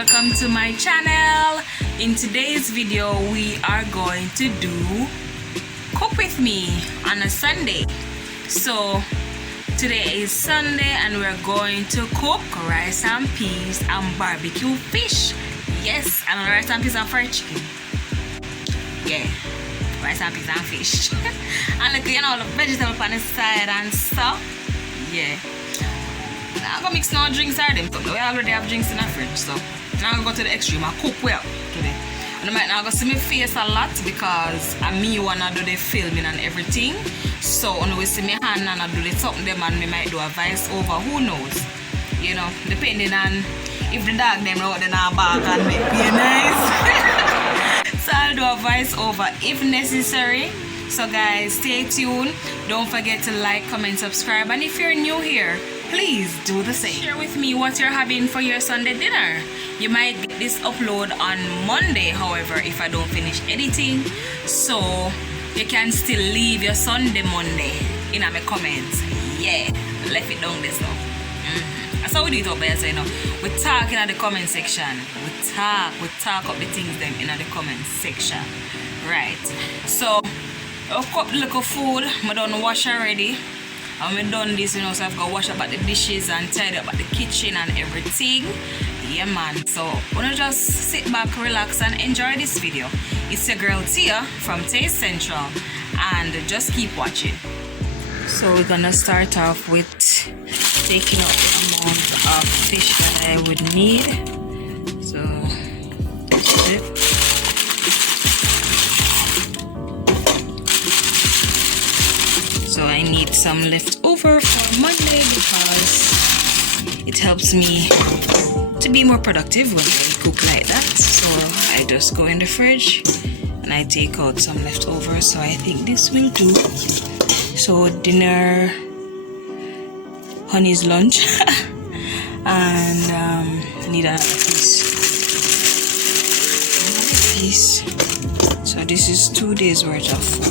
welcome to my channel. In today's video we are going to do cook with me on a Sunday. So today is Sunday and we're going to cook rice and peas and barbecue fish. Yes, and rice and peas and fried chicken. Yeah, rice and peas and fish. And look, you know, the vegetable on the side and stuff. Yeah. Now I'm gonna mix no drinks or them. We already have drinks in the fridge, so now I'm gonna go to the extreme. I cook well today. And you might not go see my face a lot because I me wanna do the filming and everything. So when we see my hand and I do the something them and we might do a voice over, who knows? You know, depending on if the dog them out then I bark and make be nice. So I'll do a voice over if necessary. So guys, stay tuned. Don't forget to like, comment, subscribe, and if you're new here, please do the same. Share with me what you're having for your Sunday dinner. You might get this upload on Monday, however, if I don't finish editing. So you can still leave your Sunday Monday in my comments. Yeah, left it down this now. That's how we do it up there, so you know. We talk in the comment section. We talk up the things them in the comment section. Right. So I've cooked a little food. I done wash already. And we done this, you know, so I've got to wash up at the dishes and tidy up at the kitchen and everything. Yeah, man. So wanna just sit back, relax, and enjoy this video. It's your girl Tia from Tay'Z Central, and just keep watching. So we're gonna start off with taking out the amount of fish that I would need. So that's it. So I need some leftover for Monday because it helps me to be more productive when I cook like that. So I just go in the fridge and I take out some leftover. So I think this will do. So dinner, honey's lunch, and I need another piece. So this is 2 days worth of food.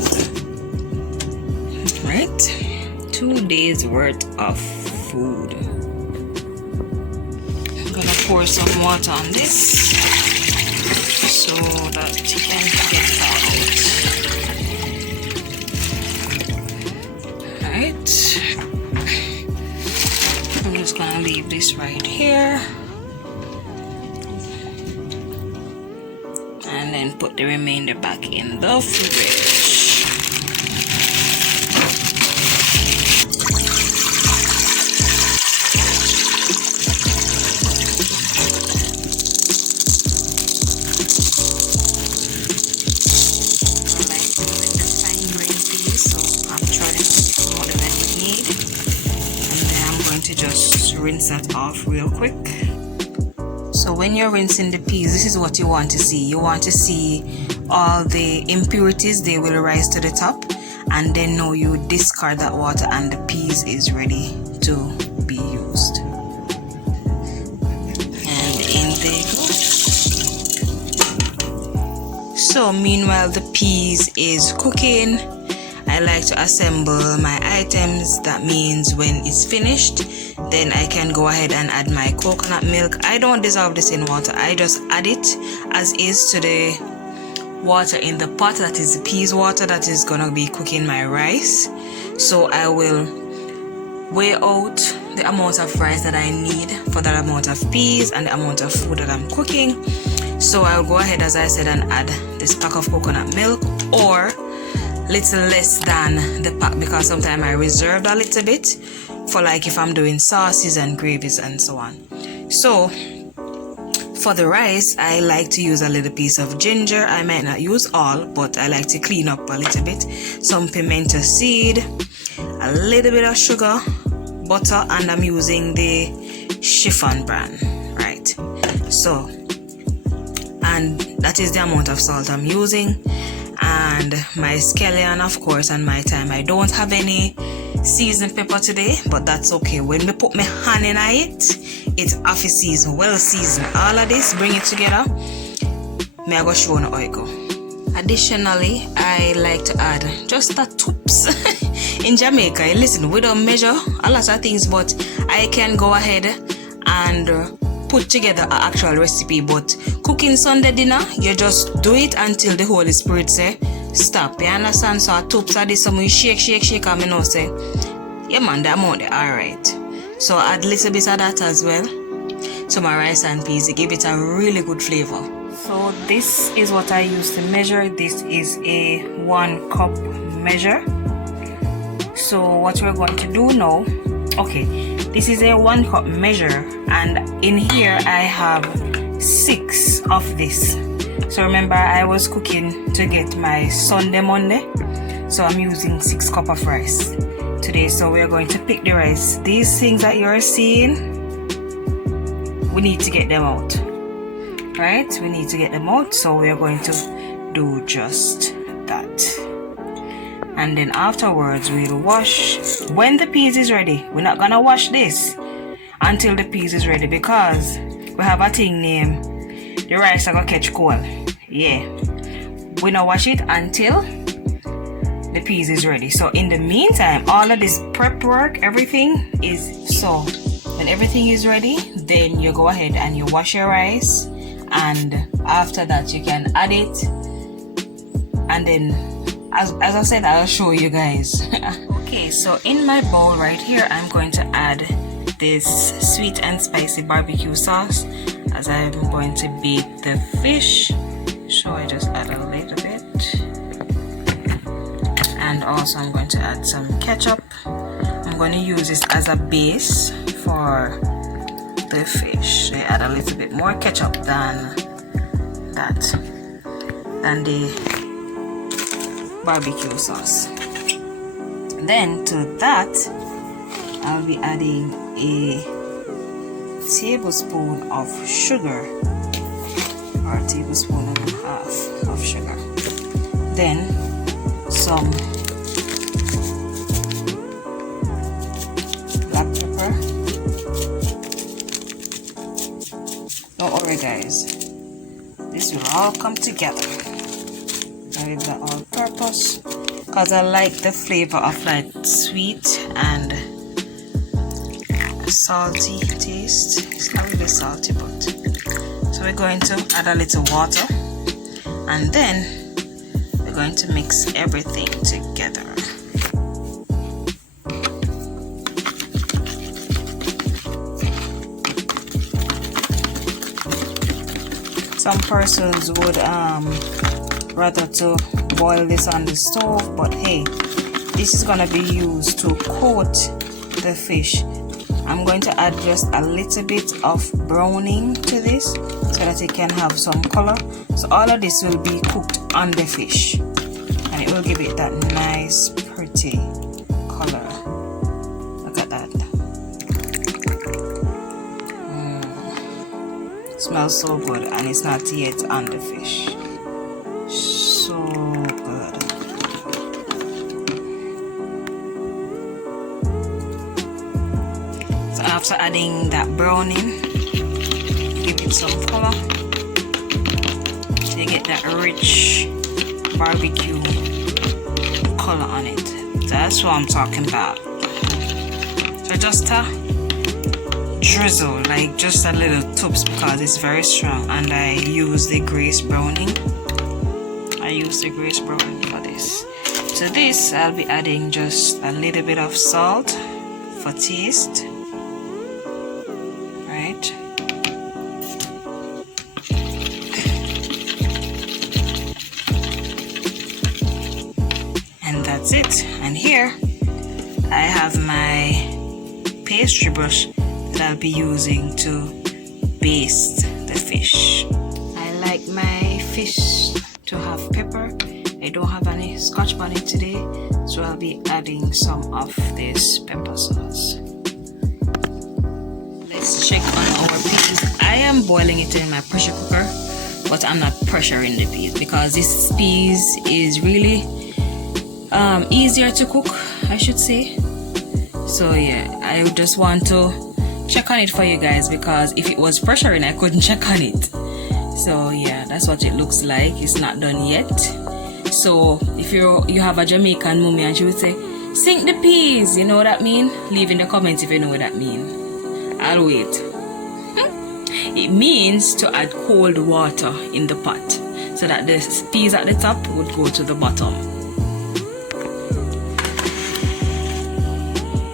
Right, 2 days worth of food. I'm gonna pour some water on this so that you can get that out. Alright, I'm just gonna leave this right here and then put the remainder back in the fridge. Rinse that off real quick. So when you're rinsing the peas, this is what you want to see. You want to see all the impurities, they will rise to the top, and then now you discard that water and the peas is ready to be used. And in they go. So meanwhile the peas is cooking, I like to assemble my items. That means when it's finished, then I can go ahead and add my coconut milk. I don't dissolve this in water. I just add it as is to the water in the pot. That is the peas water that is gonna be cooking my rice. So I will weigh out the amount of rice that I need for that amount of peas and the amount of food that I'm cooking. So I'll go ahead, as I said, and add this pack of coconut milk, or little less than the pack, because sometimes I reserve a little bit for like if I'm doing sauces and gravies and so on. So for the rice, I like to use a little piece of ginger. I might not use all, but I like to clean up a little bit. Some pimento seed, a little bit of sugar, butter, and I'm using the chiffon brand, right? So, and that is the amount of salt I'm using, and my scallion, of course, and my thyme. I don't have any seasoned pepper today, but that's okay. When we put my hand in it, it's half a season, well seasoned. All of this, bring it together. May I go show you how it go. Additionally, I like to add just a toops. In Jamaica, listen, we don't measure a lot of things, but I can go ahead and put together an actual recipe, but cooking Sunday dinner, you just do it until the Holy Spirit say stop. You understand? So I tops of this, some you shake, and me know say, yeah man, that amount there, alright. So add a little bit of that as well. So my rice and peas, they give it a really good flavor. So this is what I use to measure. This is a 1 cup measure. So what we're going to do now, okay, this is a 1 cup measure, and in here I have 6 of this. So remember, I was cooking to get my Sunday Monday, so I'm using 6 cup of rice today. So we're going to pick the rice. These things that you're seeing, we need to get them out, right? We need to get them out, so we're going to do just that. And then afterwards we'll wash when the peas is ready. We're not gonna wash this until the peas is ready, because we have a thing named the rice are gonna catch cold. Yeah, we not wash it until the peas is ready. So in the meantime, all of this prep work, everything is, so when everything is ready, then you go ahead and you wash your rice, and after that you can add it, and then as I said, I'll show you guys. Okay, so in my bowl right here, I'm going to add this sweet and spicy barbecue sauce, as I'm going to bake the fish. So I just add a little bit, and also I'm going to add some ketchup. I'm going to use this as a base for the fish. I add a little bit more ketchup than the barbecue sauce. Then to that, I'll be adding a tablespoon of sugar, or a tablespoon and a half of sugar. Then some black pepper. Don't worry guys, this will all come together. I did that on purpose because I like the flavor of that sweet and salty taste. It's not really salty, but so we're going to add a little water, and then we're going to mix everything together. Some persons would rather to boil this on the stove, but hey, this is gonna be used to coat the fish. I'm going to add just a little bit of browning to this so that it can have some color. So all of this will be cooked on the fish, and it will give it that nice pretty color. Look at that. Smells so good, and it's not yet on the fish. So good. So after adding that browning, give it some color. You get that rich barbecue color on it. That's what I'm talking about. So just a drizzle, like just a little tubs, because it's very strong, and I use the grace browning. I use the grace browning for this. To this, I'll be adding just a little bit of salt for taste. Right. And that's it. And here I have my pastry brush that I'll be using to baste the fish. I like my fish to have pepper. I don't have any Scotch bonnet today, so I'll be adding some of this pepper sauce. Let's check on our peas. I am boiling it in my pressure cooker, but I'm not pressuring the peas because this peas is really easier to cook, I should say. So yeah, I just want to check on it for you guys, because if it was pressuring, I couldn't check on it. So yeah, that's what it looks like. It's not done yet. So if you have a Jamaican mummy and she would say, sink the peas, you know what that mean? Leave in the comments if you know what that mean. I'll wait. it means to add cold water in the pot so that the peas at the top would go to the bottom.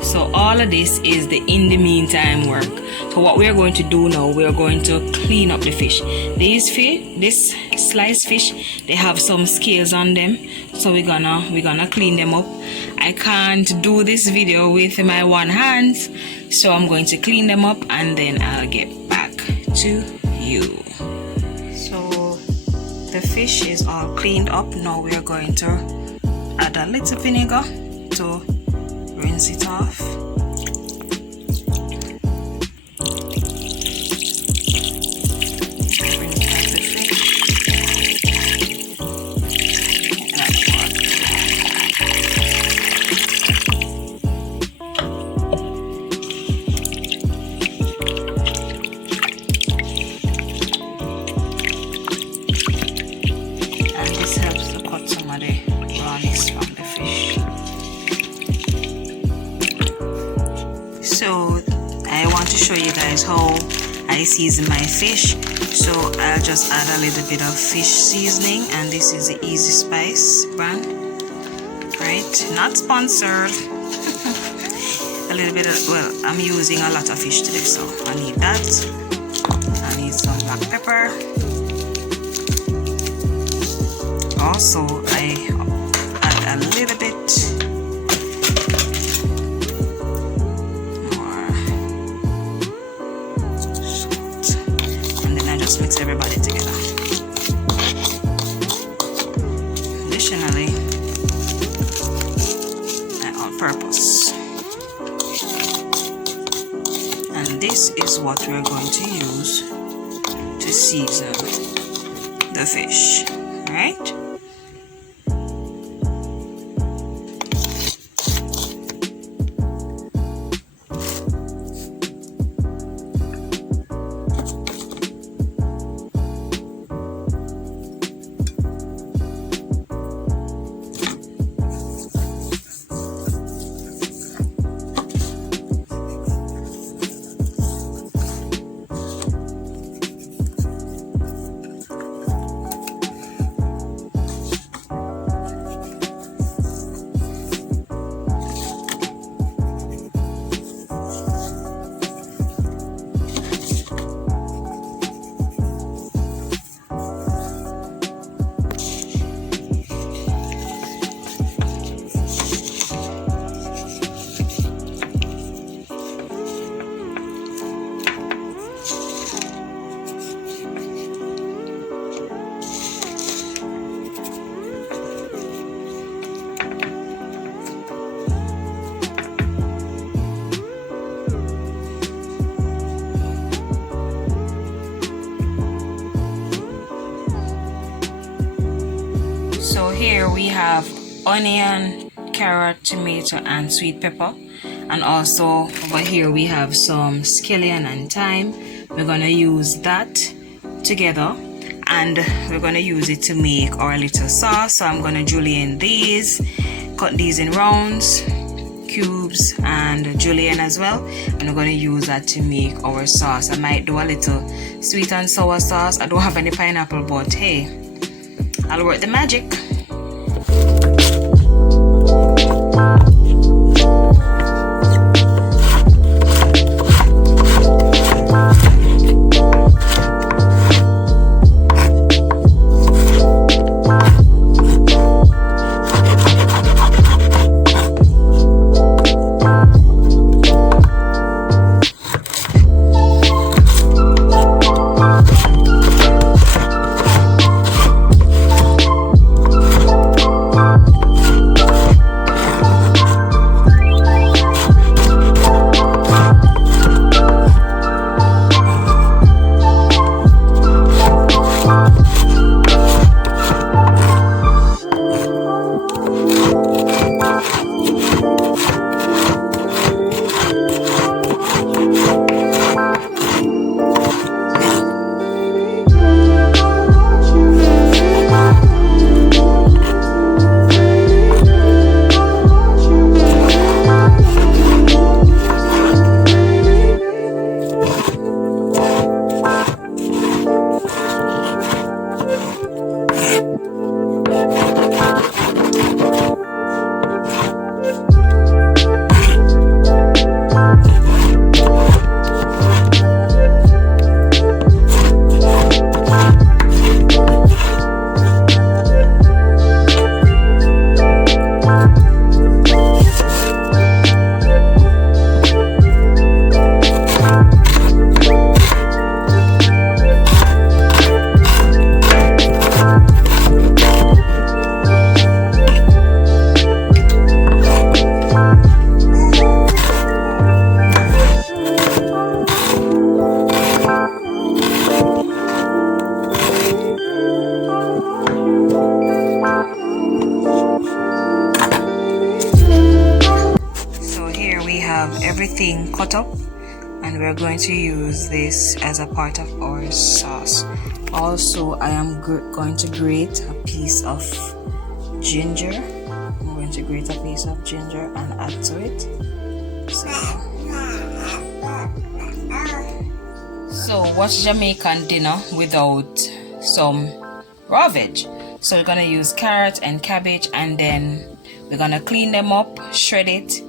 So all of this is the in the meantime work. So what we are going to do now, we are going to clean up the fish. This sliced fish, they have some scales on them, so we're gonna clean them up. I can't do this video with my one hand, so I'm going to clean them up and then I'll get back to you. So the fish is all cleaned up. Now we are going to add a little vinegar to rinse it off. So I want to show you guys how I season my fish. So I'll just add a little bit of fish seasoning, and this is the Easy Spice brand. Right, not sponsored. A little bit of, well, I'm using a lot of fish today, so I need that. I need some black pepper. Also, I add a little bit just mix everybody together. Additionally, on purpose. And this is what we're going to use to season the fish, right? So here we have onion, carrot, tomato and sweet pepper, and also over here we have some scallion and thyme. We're gonna use that together and we're gonna use it to make our little sauce. So I'm gonna julienne these, cut these in rounds, cubes, and julienne as well, and we're gonna use that to make our sauce. I might do a little sweet and sour sauce. I don't have any pineapple, but hey, I'll work the magic. everything cut up, and we're going to use this as a part of our sauce. Also, I am going to grate a piece of ginger. I'm going to grate a piece of ginger and add to it. So what's Jamaican dinner without some raw veg? So we're gonna use carrot and cabbage, and then we're gonna clean them up, shred it,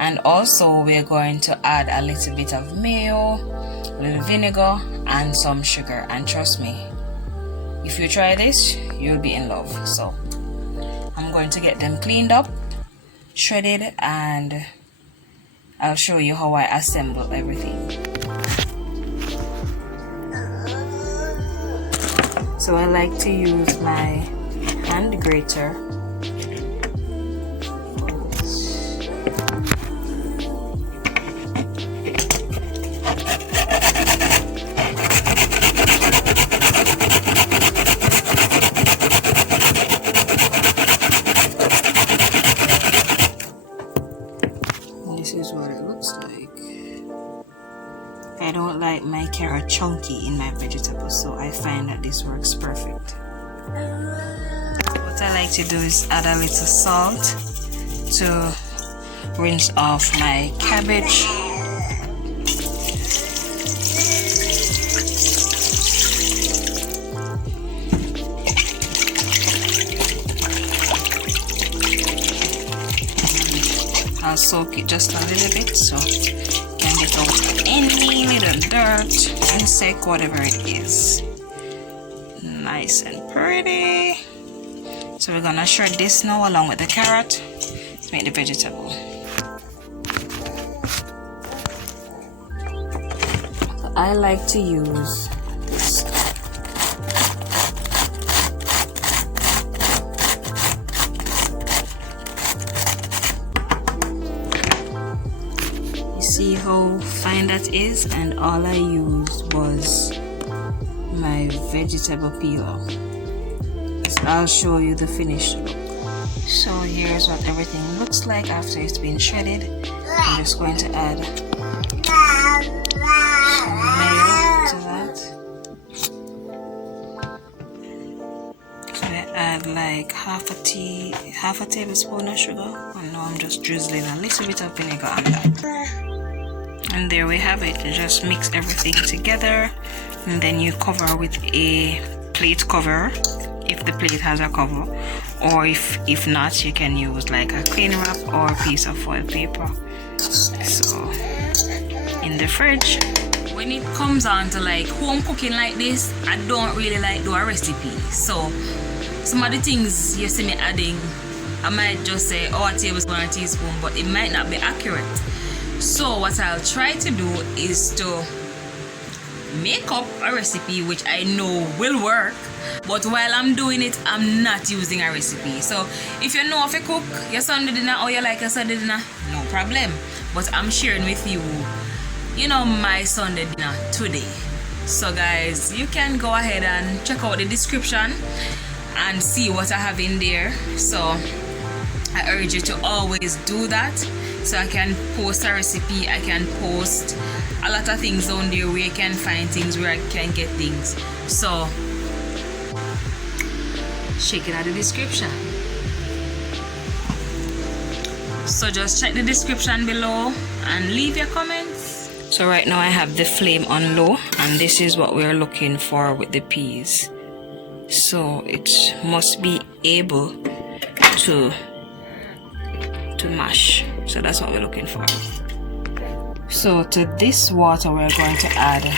and also we're going to add a little bit of mayo, a little vinegar, and some sugar. And trust me, if you try this, you'll be in love. So I'm going to get them cleaned up, shredded, and I'll show you how I assemble everything. So I like to use my hand grater. This is what it looks like. I don't like my carrot chunky in my vegetables, so I find that this works perfect. What I like to do is add a little salt to rinse off my cabbage. I'll soak it just a little bit so you can get out any little dirt, insect, whatever it is. Nice and pretty. So we're gonna shred this now along with the carrot to make the vegetable. So I like to use this. You see how fine that is, and all I used was my vegetable peeler. So I'll show you the finished look. So here's what everything looks like after it's been shredded. I'm just going to add some mayo to that. So I add like half a tablespoon of sugar, and now I'm just drizzling a little bit of vinegar on that. And there we have it. You just mix everything together, and then you cover with a plate cover if the plate has a cover, or if not, you can use like a cling wrap or a piece of foil paper. So in the fridge. When it comes on to like home cooking like this, I don't really like do a recipe. So some of the things you see me adding, I might just say, oh, a tablespoon or a teaspoon, but it might not be accurate. So what I'll try to do is to make up a recipe which I know will work, but while I'm doing it, I'm not using a recipe. So if you know if you cook your Sunday dinner or you like your Sunday dinner, no problem. But I'm sharing with you, my Sunday dinner today. So guys, you can go ahead and check out the description and see what I have in there. So I urge you to always do that. So I can post a recipe, I can post a lot of things on there where you can find things, where I can get things. So check it out in the description. So just check the description below and leave your comments. So right now I have the flame on low, and this is what we're looking for with the peas. So it must be able to mash. So that's what we're looking for. So to this water we're going to add a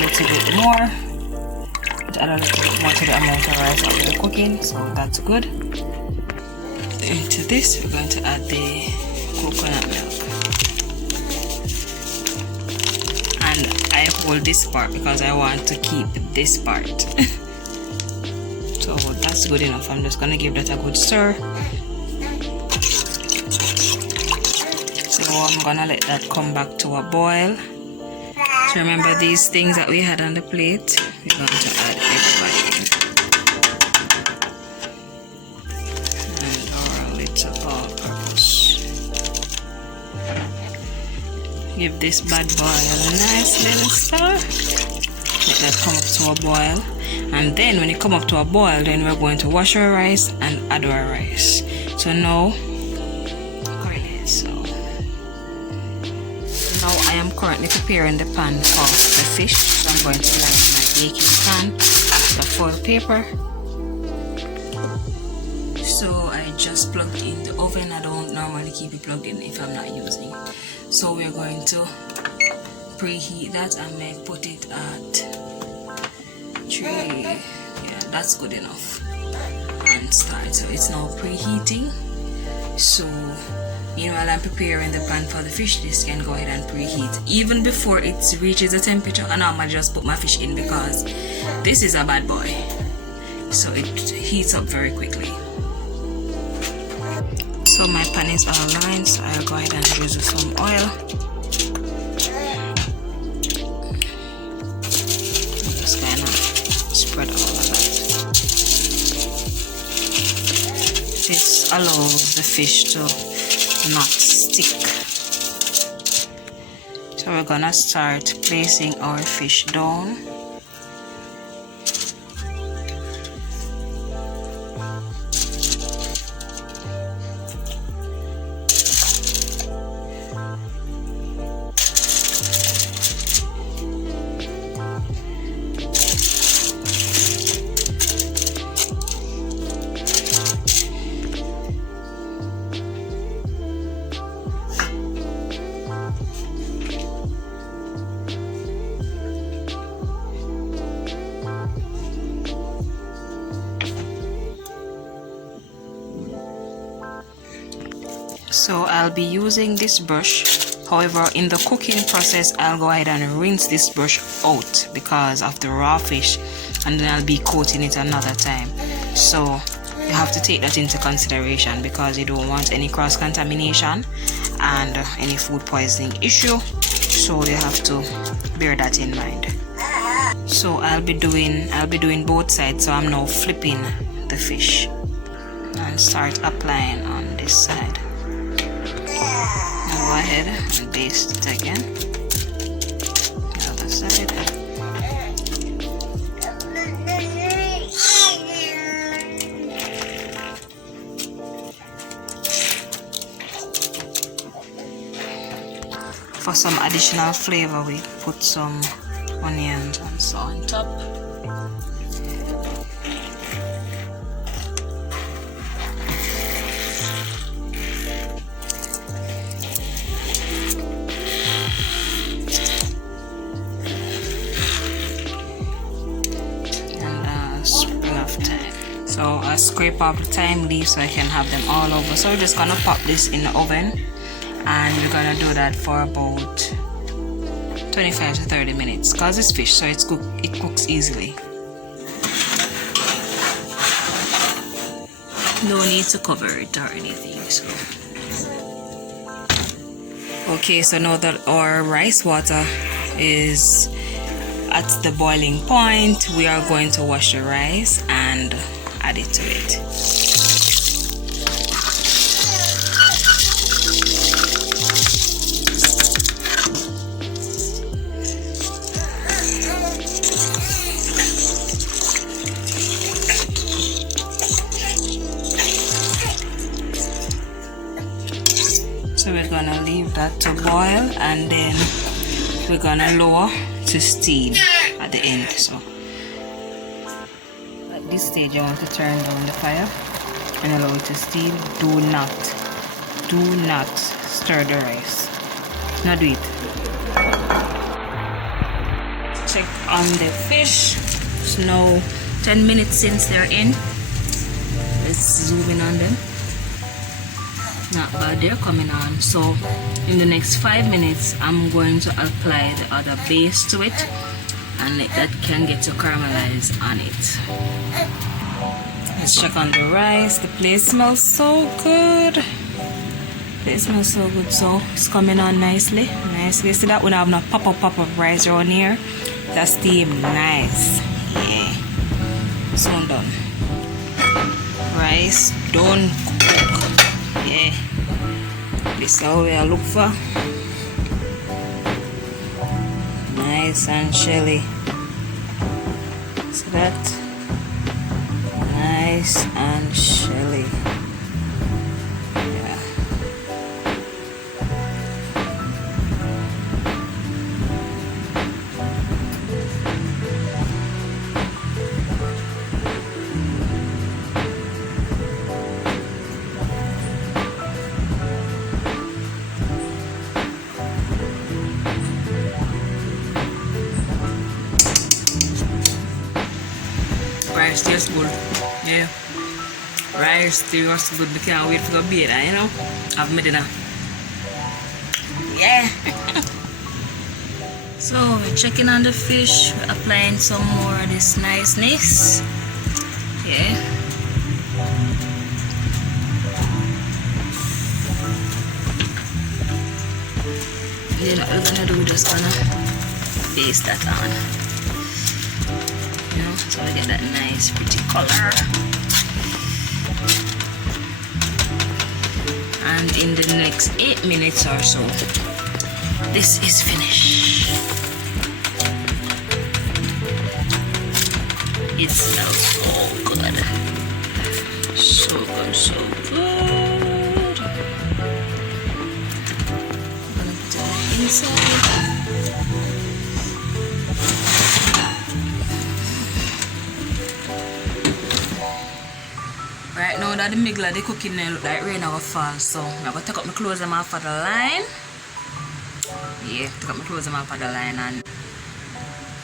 little bit more. To add a little bit more to the amount of rice that we're cooking, so that's good. Into this we're going to add the coconut milk. And I hold this part because I want to keep this part. So that's good enough. I'm just gonna give that a good stir. So I'm gonna let that come back to a boil. So remember these things that we had on the plate, we're going to add everybody. And our little all-purpose Give this bad boy a nice little stir. Let that come up to a boil. And then when it come up to a boil, then we're going to wash our rice and add our rice. So now, I am currently preparing the pan for the fish. So I'm going to line my baking pan with the foil paper. So I just plugged in the oven. I don't normally keep it plugged in if I'm not using it. So we're going to preheat that. I may put it at 3. Yeah, that's good enough. And start. So it's now preheating. So meanwhile I'm preparing the pan for the fish, this can go ahead and preheat even before it reaches the temperature. And now I just put my fish in because this is a bad boy, so it heats up very quickly. So my pan is all lined, so I'll go ahead and drizzle some oil. Just kind of spread all of that. This allows the fish to not stick. So we're gonna start placing our fish down. So I'll be using this brush. However, in the cooking process, I'll go ahead and rinse this brush out because of the raw fish, and then I'll be coating it another time. So you have to take that into consideration because you don't want any cross-contamination and any food poisoning issue. So you have to bear that in mind. So I'll be doing both sides. So I'm now flipping the fish and start applying on this side. Go ahead and baste it again. The other side. For some additional flavor, we put some onions and so on top. So I scrape off the thyme leaves so I can have them all over. So we're just gonna pop this in the oven, and we're gonna do that for about 25 to 30 minutes because it's fish, so it cooks easily. No need to cover it or anything. Okay, so now that our rice water is at the boiling point, we are going to wash the rice and add it to it. So we're gonna leave that to boil, and then we're gonna lower to steam at the end. So at this stage you want to turn down the fire and allow it to steam. Do not stir the rice. Not do it. Check on the fish. It's now 10 minutes since they're in. Let's zoom in on them. Not bad, they're coming on. So in the next 5 minutes I'm going to apply the other base to it, and that can get to caramelize on it. Let's check on the rice. The place smells so good. It smells so good. So it's coming on nicely. See that we don't have no pop up rice around here. That's steam nice. Yeah. So done. Rice done cook. Yeah. This is how we look for. nice and shelly. See that? Nice and shelly. Yeah. Rice tastes good. Yeah. Rice tastes good. We can't wait for the bait, you know. I've made dinner. Yeah. So we're checking on the fish. We're applying some more of this niceness. Yeah. Then what we're gonna do, just gonna paste that on. You know, so we get that nice pretty color. And in the next 8 minutes or so, this is finished. It smells so good. So good, so good. I'm gonna put it inside. Right now that the migla they cooking now look like rain will fall, so I'm gonna take up my clothes and off of the line. Yeah, take up my clothes and off of the line, and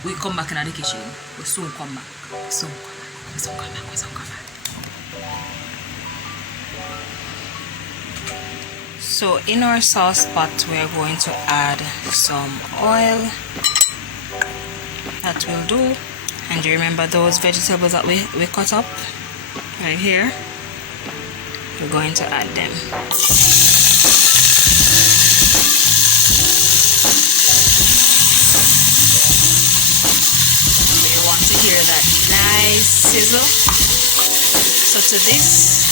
we come back in the kitchen. We soon come back. We soon come back. So in our sauce pot we are going to add some oil. That will do. And you remember those vegetables that we cut up right here? We're going to add them. We want to hear that nice sizzle. So to this,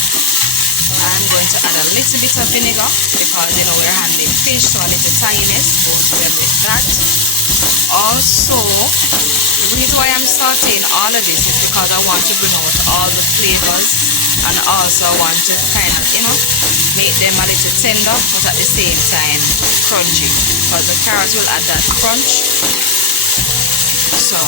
I'm going to add a little bit of vinegar because you know we're handling fish, so a little tanginess goes well with that. Also, the reason why I'm starting all of this is because I want to bring out all the flavors, and also I want to kind of, you know, make them a little tender but at the same time crunchy, because the carrot will add that crunch. So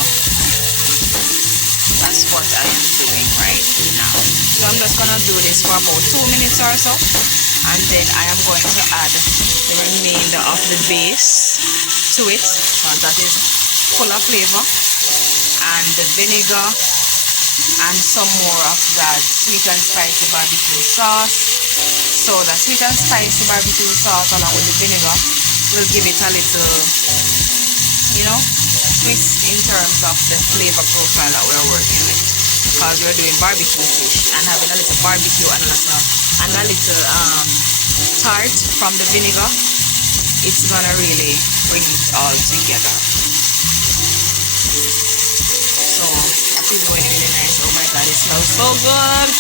that's what I am doing right now. So I'm just gonna do this for about 2 minutes or so, and then I am going to add the remainder of the base to it, because that is full of flavor, and the vinegar and some more of that sweet and spicy barbecue sauce. So the sweet and spicy barbecue sauce along with the vinegar will give it a little, you know, twist in terms of the flavor profile that we're working with, because we're doing barbecue fish, and having a little barbecue and a little tart from the vinegar, it's gonna really bring it all together. So that is going really nice. Oh my god, it smells so good.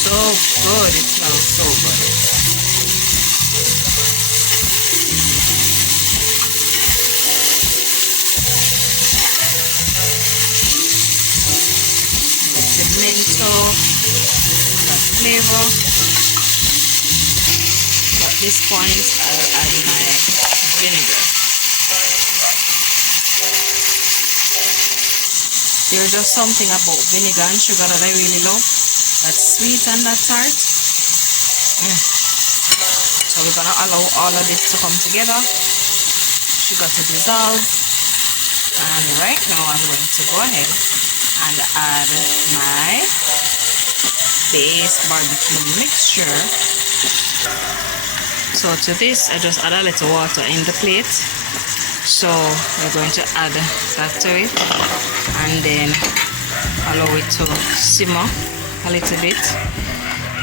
So good, it smells so good. Pimento, the flavor. At this point, I'll add my vinegar. There's just something about vinegar and sugar that I really love. That's sweet and that tart. So we're gonna allow all of this to come together. Sugar to dissolve. And right now I'm going to go ahead and add my base barbecue mixture. So to this I just add a little water in the plate. So we're going to add that to it and then allow it to simmer a little bit.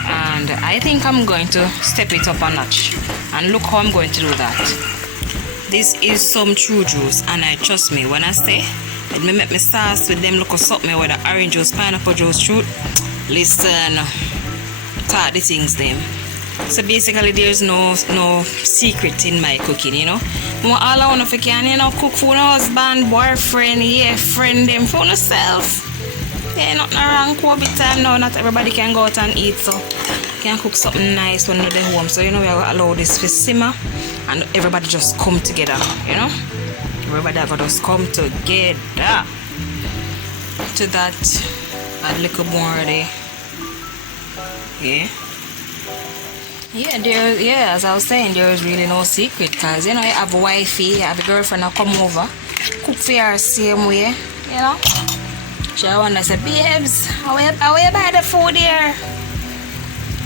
And I think I'm going to step it up a notch, and look how I'm going to do that. This is some true juice, and I trust me when I say let me make my sauce with them look or something with the orange juice, pineapple juice, fruit. Listen, tart the things them. So basically there's no secret in my cooking, you know. All I want to can, you know, cook for my husband, boyfriend, yeah, friend them for yourself. Yeah, nothing wrong. COVID time now, not everybody can go out and eat, so you can cook something nice when you're at home. So you know we are allow this to simmer and everybody just come together, you know. Everybody have to just come together. To that, add a little more there. Yeah. Yeah, as I was saying, there is really no secret, because you know you have a wifey, you have a girlfriend that come over, cook for her same way, you know. She wanna say, babes, how you buy the food here?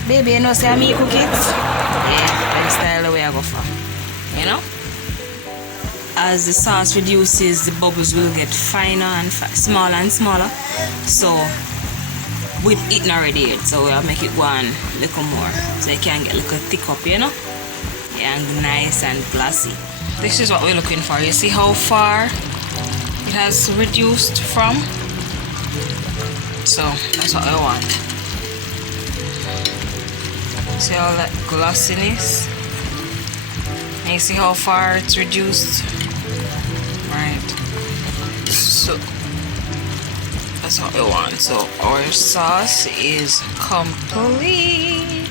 Baby, you know say me cook it? Yeah, that's the style the way I go for. You know? As the sauce reduces, the bubbles will get finer and smaller and smaller. So with it already, so we'll make it one little more, so you can get a little thick up, you know, yeah, and nice and glossy. This is what we're looking for. You see how far it has reduced from? So that's what I want. See all that glossiness, and you see how far it's reduced, right? So that's what we want. So our sauce is complete.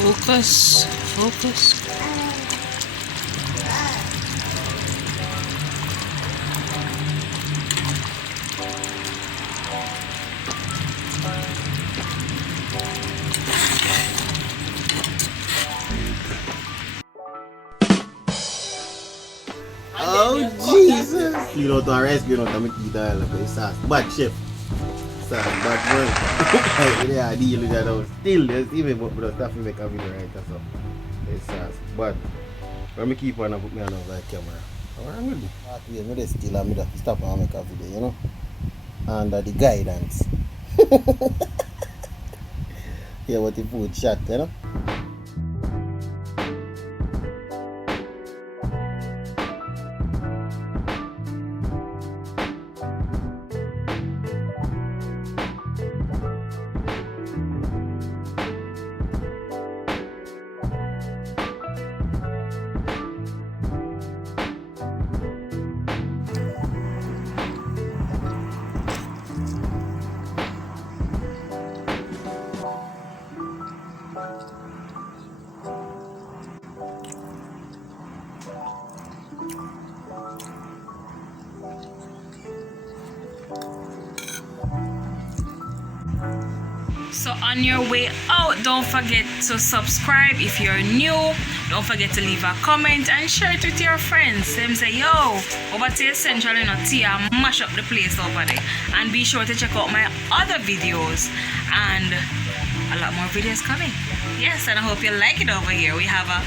Focus. Oh Jesus! You know to arrest you know to make it all of sauce. Bad chef. Sauce, bad work. Yeah, deal with that out. Still there's even but the stuff we make a video right or so. It's sauce. But when me keep on put me on over camera. What I'm gonna do? Yeah, me just still and me stop and make a video, you know. Under the guidance. Yeah, what the food shot, you know. So on your way out, don't forget to subscribe if you're new. Don't forget to leave a comment and share it with your friends. Them say, yo, over to Essential, you know, Tia, mash up the place over there. And be sure to check out my other videos and a lot more videos coming. Yes, and I hope you like it over here. We have a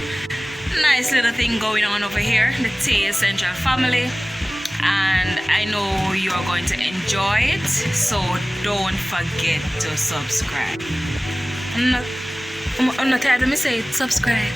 nice little thing going on over here, the Tay'Z Essential family. And I know you are going to enjoy it, so don't forget to subscribe. I'm not tired of me say it. Subscribe.